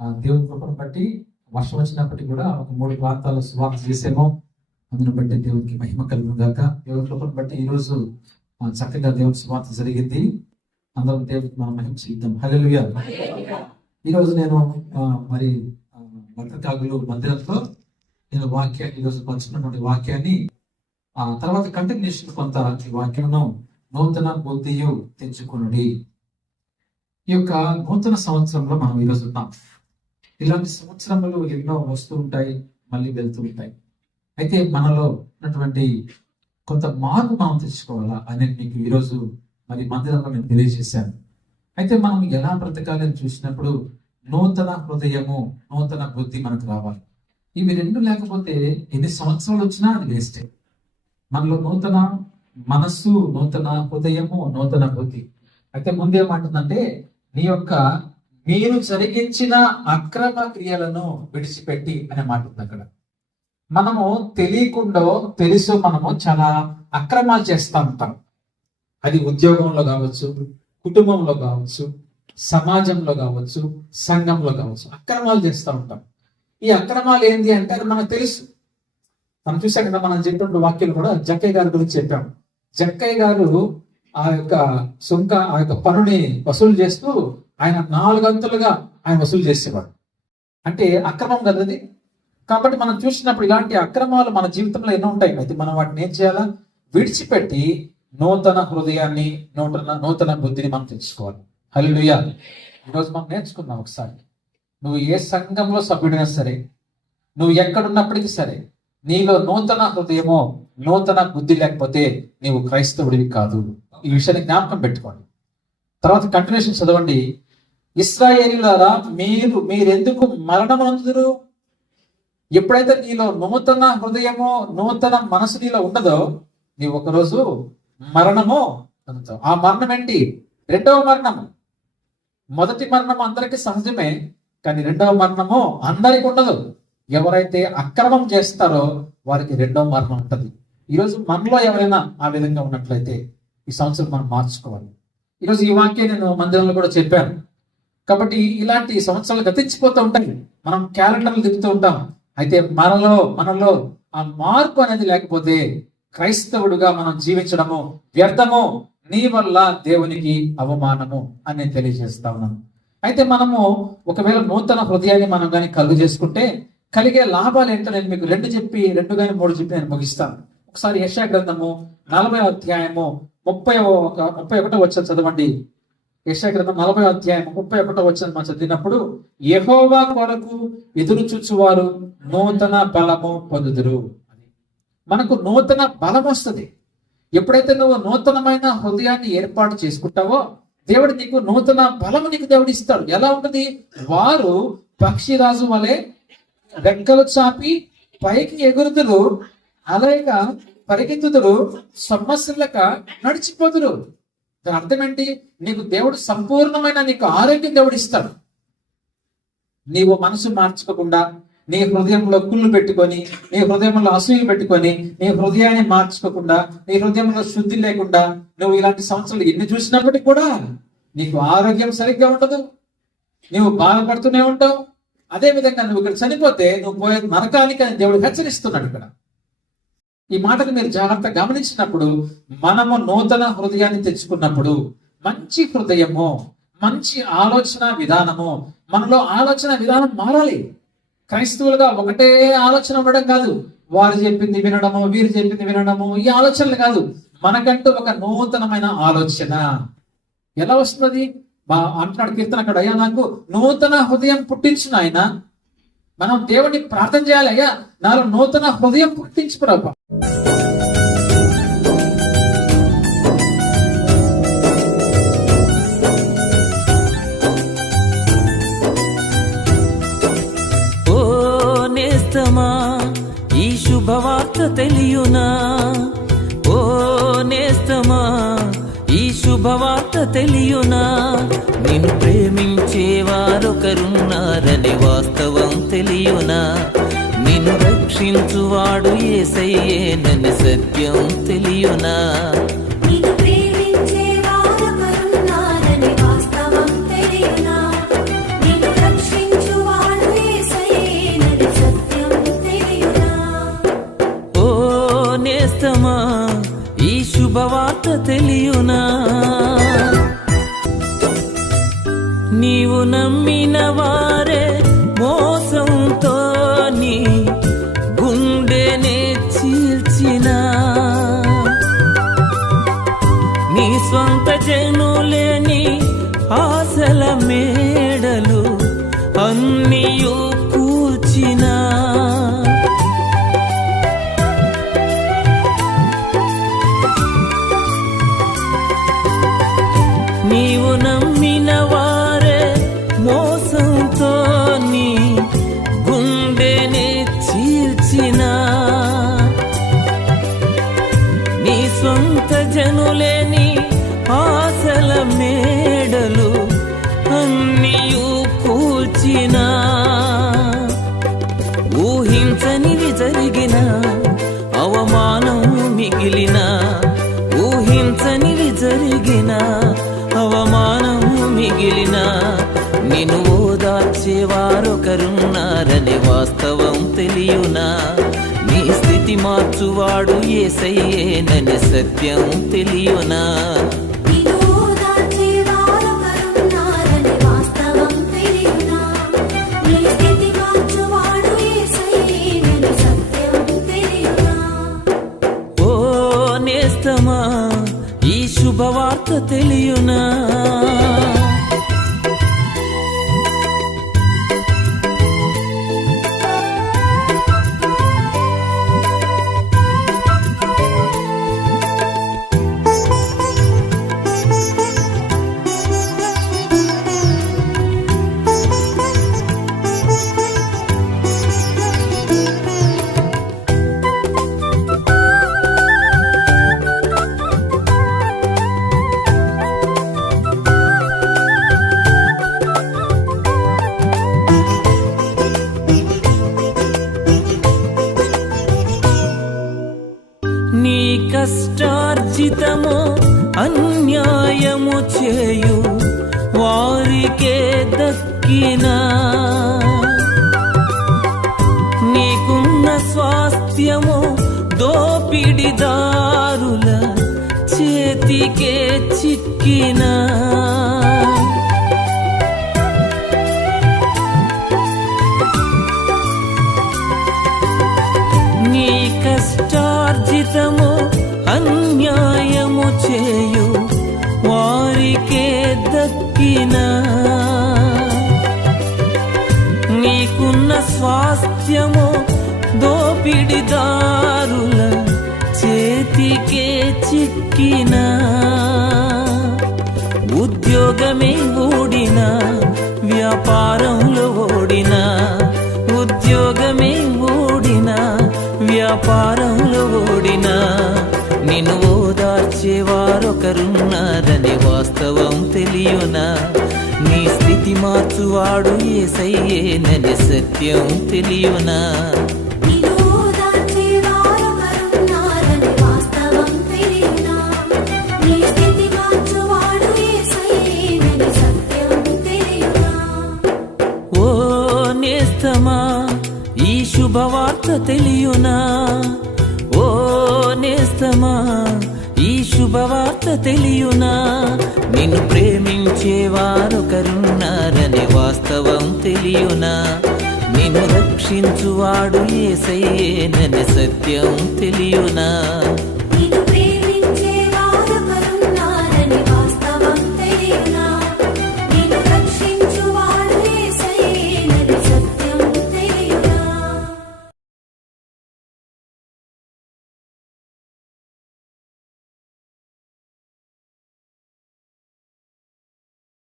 దేవుని కృపను బట్టి వర్షం వచ్చినప్పటికీ కూడా ఒక 3 ప్రాంతాల్లో సువార్త చేసాము. అందును బట్టి దేవునికి మహిమ కలుగును గాక. దేవుని కృపను బట్టి ఈరోజు చక్కగా దేవుని సువార్త జరిగింది. అందరం దేవునికి మనం మహిమ చేద్దాం. హల్లెలూయా. ఈరోజు నేను మరి భద్రకాగులు మందిరంలో నేను ఈరోజు పంచుకున్నటువంటి వాక్యాన్ని తర్వాత కంటిన్యూషన్ కొంత ఈ వాక్యమును నూతన బుద్ధియు తెచ్చుకునుడి. ఈ యొక్క నూతన సంవత్సరంలో మనం ఈరోజు ఉన్నాం. ఇలాంటి సంవత్సరములు ఎన్నో వస్తూ ఉంటాయి, మళ్ళీ వెళ్తూ ఉంటాయి. అయితే మనలో ఉన్నటువంటి కొంత మార్పు మనం తెచ్చుకోవాలా అనేది మీకు ఈరోజు మరి మందిరంలో నేను తెలియజేశాను. అయితే మనం ఎలా బ్రతకాలని చూసినప్పుడు నూతన హృదయము, నూతన బుద్ధి మనకు రావాలి. ఇవి రెండు లేకపోతే ఎన్ని సంవత్సరాలు వచ్చినా అది వేస్టే. మనలో నూతన మనస్సు, నూతన హృదయము, నూతన బుద్ధి. అయితే ముందేమంటుందంటే మీరు జరిగించిన అక్రమ క్రియలను విడిచిపెట్టి అనే మాట ఉంది అక్కడ. మనము తెలియకుండా తెలుసు మనము చాలా అక్రమాలు చేస్తూ ఉంటాం. అది ఉద్యోగంలో కావచ్చు, కుటుంబంలో కావచ్చు, సమాజంలో కావచ్చు, సంఘంలో కావచ్చు, అక్రమాలు చేస్తూ ఉంటాం. ఈ అక్రమాలు ఏంటి అంటే అది మనకు తెలుసు. మనం చూసాం కదా, మనం చెప్పినప్పుడు వాక్యాలు కూడా జక్కయ్య గారి గురించి చెప్పాం. జక్కయ్య గారు ఆ యొక్క పనుని వసూలు చేస్తూ ఆయన 4 అంతులుగా ఆయన వసూలు చేసేవాడు. అంటే అక్రమం కదా అది. కాబట్టి మనం చూసినప్పుడు ఇలాంటి అక్రమాలు మన జీవితంలో ఎన్నో ఉంటాయి. అయితే మనం వాటిని ఏం చేయాలా? విడిచిపెట్టి నూతన హృదయాన్ని, నూతన బుద్ధిని మనం తెచ్చుకోవాలి. హల్లెలూయా. ఈరోజు మనం నేర్చుకుందాం ఒకసారి. నువ్వు ఏ సంఘంలో సభ్యుడైనా సరే, నువ్వు ఎక్కడున్నప్పటికీ సరే, నీలో నూతన హృదయమో, నూతన బుద్ధి లేకపోతే నీవు క్రైస్తవుడివి కాదు. ఈ విషయాన్ని జ్ఞాపకం పెట్టుకోండి. తర్వాత కంటిన్యూషన్ చదవండి. ఇశ్రాయేలీయులారా, మీరెందుకు మరణమొందుదురు? ఎప్పుడైతే నీలో నూతన హృదయమో, నూతన మనసు నీలో ఉండదో, నీవు ఒకరోజు మరణము అందుతావు. ఆ మరణం ఏంటి? 2వ మరణము. మొదటి మరణం అందరికీ సహజమే, కానీ 2వ మరణము అందరికి ఉండదు. ఎవరైతే అక్రమం చేస్తారో వారికి 2వ మరణం ఉంటుంది. ఈరోజు మనలో ఎవరైనా ఆ విధంగా ఉన్నట్లయితే ఈ సంవత్సరం మనం మార్చుకోవాలి. ఈరోజు ఈ వాక్యం నేను మందిరంలో కూడా చెప్పాను. కాబట్టి ఇలాంటి సంవత్సరాలు గతించిపోతూ ఉంటాయి. మనం క్యాలెండర్లు తిప్పుతూ ఉంటాం. అయితే మనలో ఆ మార్పు అనేది లేకపోతే క్రైస్తవుడుగా మనం జీవించడము వ్యర్థము, నీ వల్ల దేవునికి అవమానము అని నేను తెలియజేస్తా ఉన్నాను. అయితే మనము ఒకవేళ నూతన హృదయాన్ని మనం కానీ కలుగు చేసుకుంటే కలిగే లాభాలు ఏంటో నేను మీకు 2 కానీ 3 చెప్పి నేను ముగిస్తాను. ఒకసారి యెషయా గ్రంథము 40వ అధ్యాయము 31వ వచనం చదవండి. యెషయా గ్రంథం 40వ అధ్యాయం 31వ వచనం మనం చదివినప్పుడు, యెహోవా కొరకు ఎదురు చూచువారు నూతన బలము పొందుదురు. మనకు నూతన బలం వస్తుంది. ఎప్పుడైతే నువ్వు నూతనమైన హృదయాన్ని ఏర్పాటు చేసుకుంటావో దేవుడు నీకు నూతన బలము దేవుడు ఇస్తాడు. ఎలా ఉంటుంది? వారు పక్షిరాజు వలె రెక్కలు చాపి పైకి ఎగురుదురు, అలాగ పరిగెత్తుదురు, సమస్యలక నడిచిపోదురు. దాని అర్థం ఏంటి? నీకు దేవుడు సంపూర్ణమైన నీకు ఆరోగ్యం దేవుడు ఇస్తాడు. నీవు మనసు మార్చుకోకుండా, నీ హృదయంలో కుళ్ళు పెట్టుకొని, నీ హృదయంలో అసూయ పెట్టుకొని, నీ హృదయాన్ని మార్చుకోకుండా, నీ హృదయంలో శుద్ధి లేకుండా నువ్వు ఇలాంటి సంవత్సరాలు ఎన్ని చూసినప్పటికీ కూడా నీకు ఆరోగ్యం సరిగ్గా ఉండదు. నువ్వు బాధపడుతూనే ఉంటావు. అదే విధంగా నువ్వు ఇక్కడ చనిపోతే నువ్వు పోయే నరకానికి అని దేవుడు హెచ్చరిస్తున్నాడు. ఇక్కడ ఈ మాటను మీరు జాగ్రత్తగా గమనించినప్పుడు, మనము నూతన హృదయాన్ని తెచ్చుకున్నప్పుడు మంచి హృదయము, మంచి ఆలోచన విధానము, మనలో ఆలోచన విధానం మారాలి. క్రైస్తవులుగా ఒకటే ఆలోచన ఉండడం కాదు, వారు చెప్పింది వినడము, వీరు చెప్పింది వినడము, ఈ ఆలోచనలు కాదు. మనకంటూ ఒక నూతనమైన ఆలోచన ఎలా వస్తుంది? అంటున్నాడు కీర్తన అక్కడ, అయ్యా నాకు నూతన హృదయం పుట్టించు నాయన. మనం దేవుడిని ప్రార్థన చేయాలి, అయ్యా నాలో నూతన హృదయం పుట్టించు ప్రభు. ఓ నేస్తమా, ఈ శుభవార్త తెలియునా? ఓ నేస్తమా, ఈ శుభవార్త తెలియునా? నిన్ను ప్రేమించేవారొకరున్నారని వాస్తవం తెలియునా? నిన్ను రక్షించువాడు యేసయ్యేనని సత్యం తెలియునా? నిన్ను ఓదార్చేవారొకరున్నారనే వాస్తవం తెలియునా నీ స్థితి మార్చువాడు యేసయ్యేననే సత్యం తెలియునా నిన్ను ఓదార్చేవారొకరున్నారనే వాస్తవం తెలియునా నీ స్థితి మార్చువాడు యేసయ్యేననే సత్యం తెలియునా ఓ నేస్తమా ఈ శుభవార్త తెలియునా నీ కష్టార్జితము అన్యాయము చేయు వారికే దక్కినా నీకున్న స్వాస్థ్యము దోపిడిదారుల చేతికే చిక్కినా నీ కష్టార్జితము అన్యాయము చేయు వారికే దక్కినా నీకున్న స్వాస్థ్యము దోపిడిదారుల చేతికే చిక్కినా ఉద్యోగమే ఓడినా వ్యాపారంలో ఓడినా ఉద్యోగమే ఓడినా వ్యాపారంలో ఓడినా నిన్ను ఓదార్చేవారొకరున్నారనే వాస్తవం తెలియునా నీ స్థితి మార్చువాడు యేసయ్యేననే సత్యం తెలియునా నిన్ను ఓదార్చేవారొకరున్నారనే వాస్తవం తెలియునా నీ స్థితి మార్చువాడు యేసయ్యేననే సత్యం తెలియునా ఓ నేస్తమా ఈ శుభవార్త తెలియునా ఓ నేస్తమా ఈ శుభవార్త తెలియునా నిన్ను ప్రేమించేవారొకరున్నారనే వాస్తవం తెలియునా నిన్ను రక్షించువాడు యేసయ్యేననే సత్యం తెలియునా